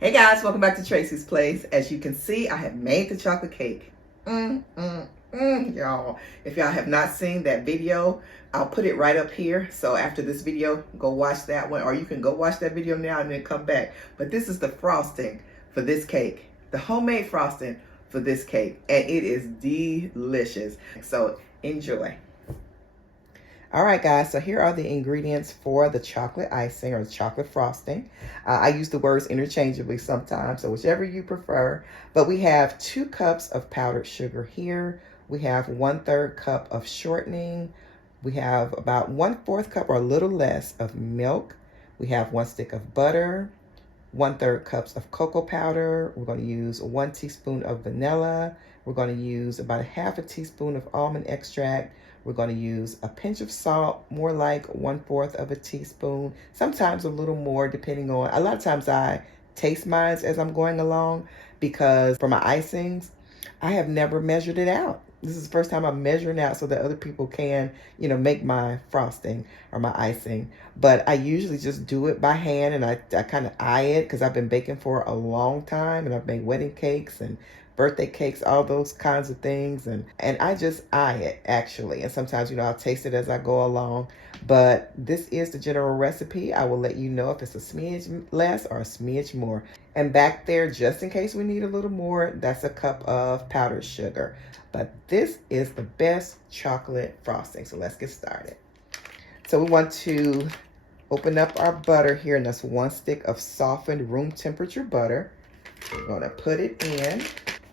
Hey guys, welcome back to Tracie's Place. As you can see, I have made the chocolate cake. Y'all. If y'all have not seen that video, I'll put it right up here. So after this video, go watch that one, or you can go watch that video now and then come back. But this is the frosting for this cake, the homemade frosting for this cake, and it is delicious. So enjoy. All right, guys, so here are the ingredients for the chocolate icing or the chocolate frosting. I use the words interchangeably sometimes, so whichever you prefer. But we have 2 cups of powdered sugar here. We have 1/3 cup of shortening. We have about 1/4 cup or a little less of milk. We have 1 stick of butter, 1/3 cups of cocoa powder. We're going to use 1 teaspoon of vanilla. We're going to use about 1/2 teaspoon of almond extract. We're going to use a pinch of salt, more like 1/4 of a teaspoon, sometimes a little more depending on, a lot of times I taste mine as I'm going along because for my icings, I have never measured it out. This is the first time I'm measuring out so that other people can, make my frosting or my icing. But I usually just do it by hand and I kind of eye it because I've been baking for a long time and I've made wedding cakes and birthday cakes, all those kinds of things. And I just eye it actually. And sometimes, I'll taste it as I go along. But this is the general recipe. I will let you know if it's a smidge less or a smidge more. And back there, just in case we need a little more, that's a cup of powdered sugar. But this is the best chocolate frosting. So let's get started. So we want to open up our butter here, and that's 1 stick of softened room temperature butter. We're going to put it in.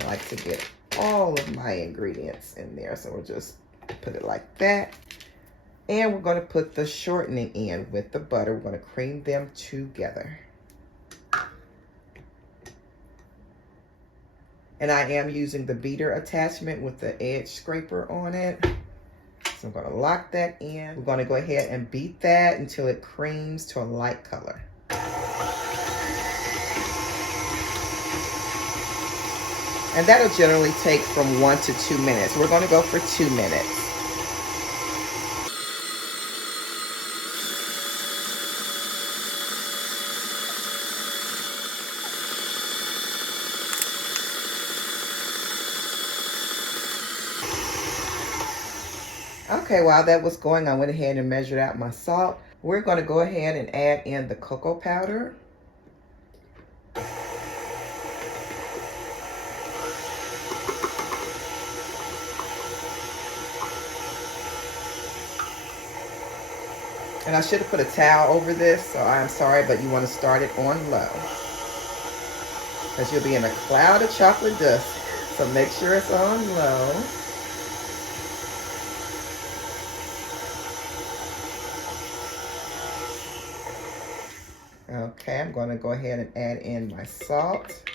I like to get all of my ingredients in there, so we'll just put it like that. And we're going to put the shortening in with the butter. We're going to cream them together. And I am using the beater attachment with the edge scraper on it. So I'm going to lock that in. We're going to go ahead and beat that until it creams to a light color. And that'll generally take from 1 to 2 minutes. We're going to go for 2 minutes. Okay, while that was going, I went ahead and measured out my salt. We're going to go ahead and add in the cocoa powder. And I should have put a towel over this, so I'm sorry, but you want to start it on low. Because you'll be in a cloud of chocolate dust. So make sure it's on low. Okay, I'm going to go ahead and add in my salt.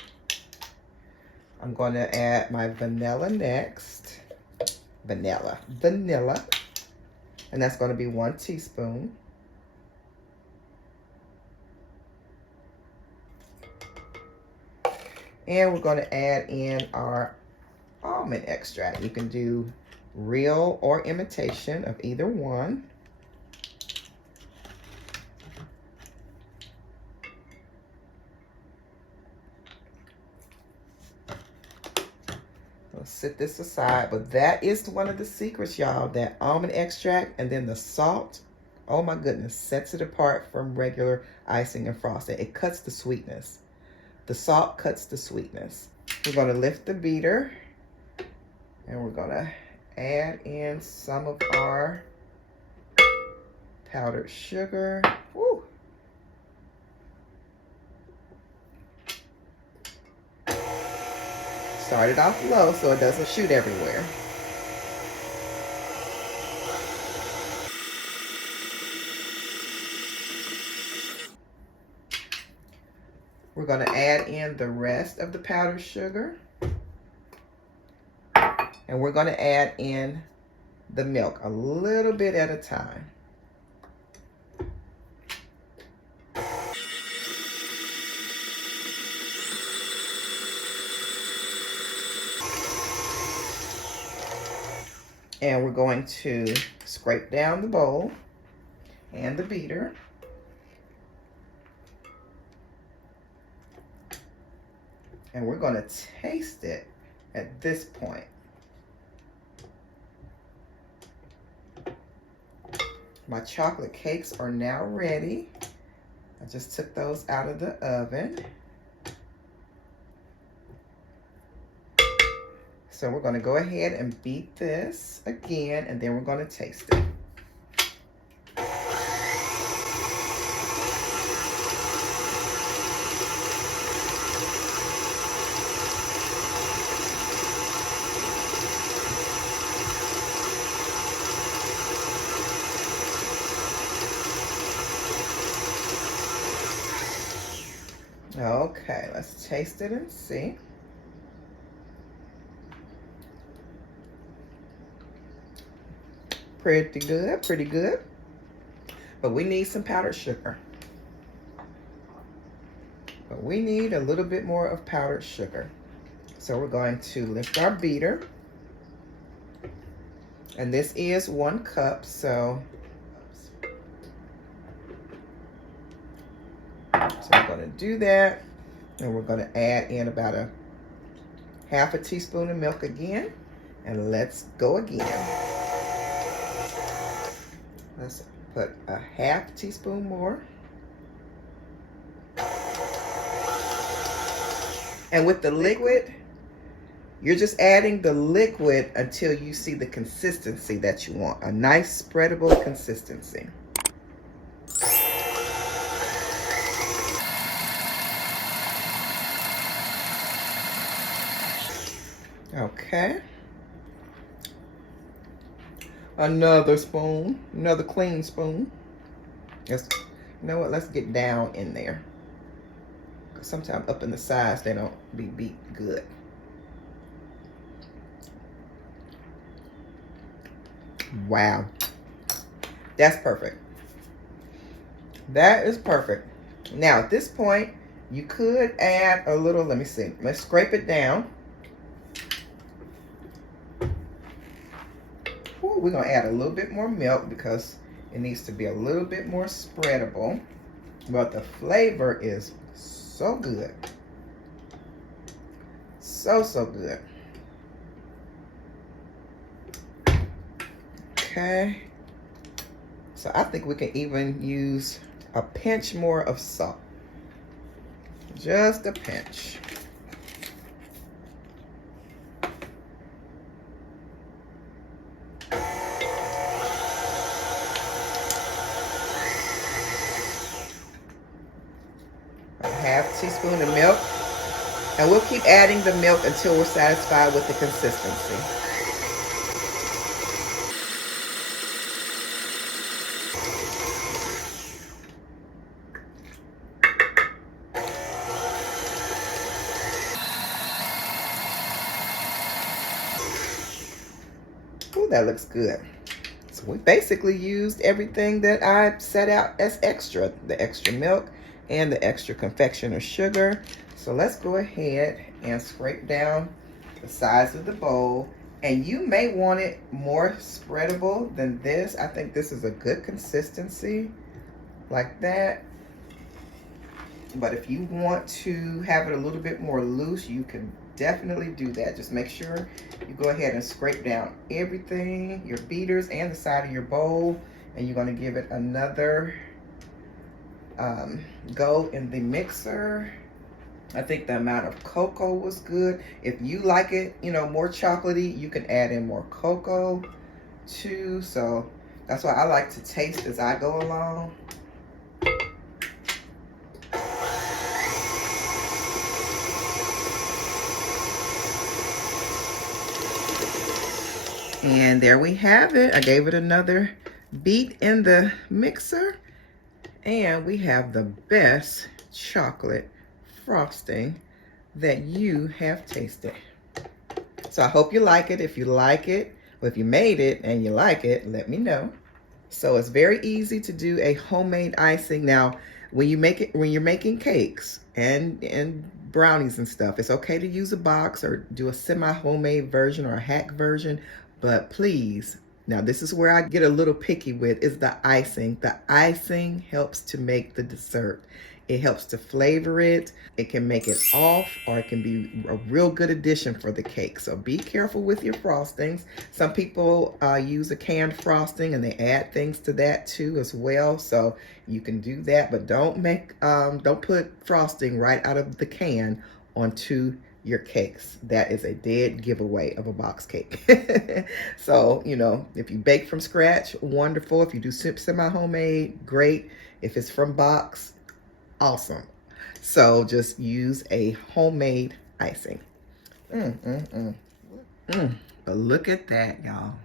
I'm going to add my vanilla next. Vanilla. And that's going to be 1 teaspoon. And we're going to add in our almond extract. You can do real or imitation of either one. We'll set this aside, but that is one of the secrets, y'all. That almond extract and then the salt, oh my goodness, sets it apart from regular icing and frosting. It cuts the sweetness. The salt cuts the sweetness. We're going to lift the beater and we're going to add in some of our powdered sugar. Woo. Start it off low so it doesn't shoot everywhere. We're going to add in the rest of the powdered sugar. And we're going to add in the milk a little bit at a time. And we're going to scrape down the bowl and the beater. And we're going to taste it at this point. My chocolate cakes are now ready. I just took those out of the oven. So we're going to go ahead and beat this again, and then we're going to taste it. Okay, let's taste it and see. Pretty good, pretty good. But we need some powdered sugar. But we need a little bit more of powdered sugar. So we're going to lift our beater. And this is 1 cup, so we're going to do that. And we're going to add in about a half a teaspoon of milk again. And let's go again. Let's put a half teaspoon more. And with the liquid, you're just adding the liquid until you see the consistency that you want. A nice spreadable consistency. Okay. Another spoon, another clean spoon. You know what, let's get down in there. Because sometimes up in the sides, they don't be beat good. Wow. That's perfect. That is perfect. Now, at this point, you could add a little, let me see. Let's scrape it down. Ooh, we're going to add a little bit more milk because it needs to be a little bit more spreadable. But the flavor is so good. So, so good. Okay. So I think we can even use a pinch more of salt. Just a pinch. A half teaspoon of milk. And we'll keep adding the milk until we're satisfied with the consistency. Ooh, that looks good. So we basically used everything that I set out as extra. The extra milk and the extra confectioner sugar. So let's go ahead and scrape down the sides of the bowl. And you may want it more spreadable than this. I think this is a good consistency like that. But if you want to have it a little bit more loose, you can definitely do that. Just make sure you go ahead and scrape down everything, your beaters and the side of your bowl, and you're going to give it another go in the mixer. I think the amount of cocoa was good. If you like it, you know, more chocolatey, you can add in more cocoa too. So that's why I like to taste as I go along. And there we have it. I gave it another beat in the mixer. And we have the best chocolate frosting that you have tasted. So I hope you like it. If you like it, or if you made it and you like it, let me know. So it's very easy to do a homemade icing. Now, when you make it, when you're making cakes and brownies and stuff, it's okay to use a box or do a semi-homemade version or a hack version. But please, now this is where I get a little picky with, is the icing. The icing helps to make the dessert. It helps to flavor it. It can make it off, or it can be a real good addition for the cake. So be careful with your frostings. Some people use a canned frosting and they add things to that too as well. So you can do that, but don't put frosting right out of the can onto your cakes. That is a dead giveaway of a box cake. So, you know, if you bake from scratch, wonderful. If you do semi-homemade, great. If it's from box, awesome. So just use a homemade icing. But look at that, y'all.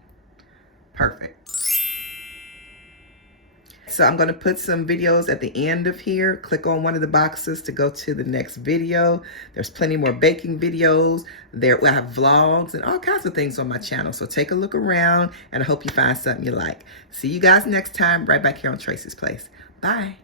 Perfect. So I'm going to put some videos at the end of here. Click on one of the boxes to go to the next video. There's plenty more baking videos. I have vlogs and all kinds of things on my channel. So take a look around, and I hope you find something you like. See you guys next time right back here on Tracie's Place. Bye.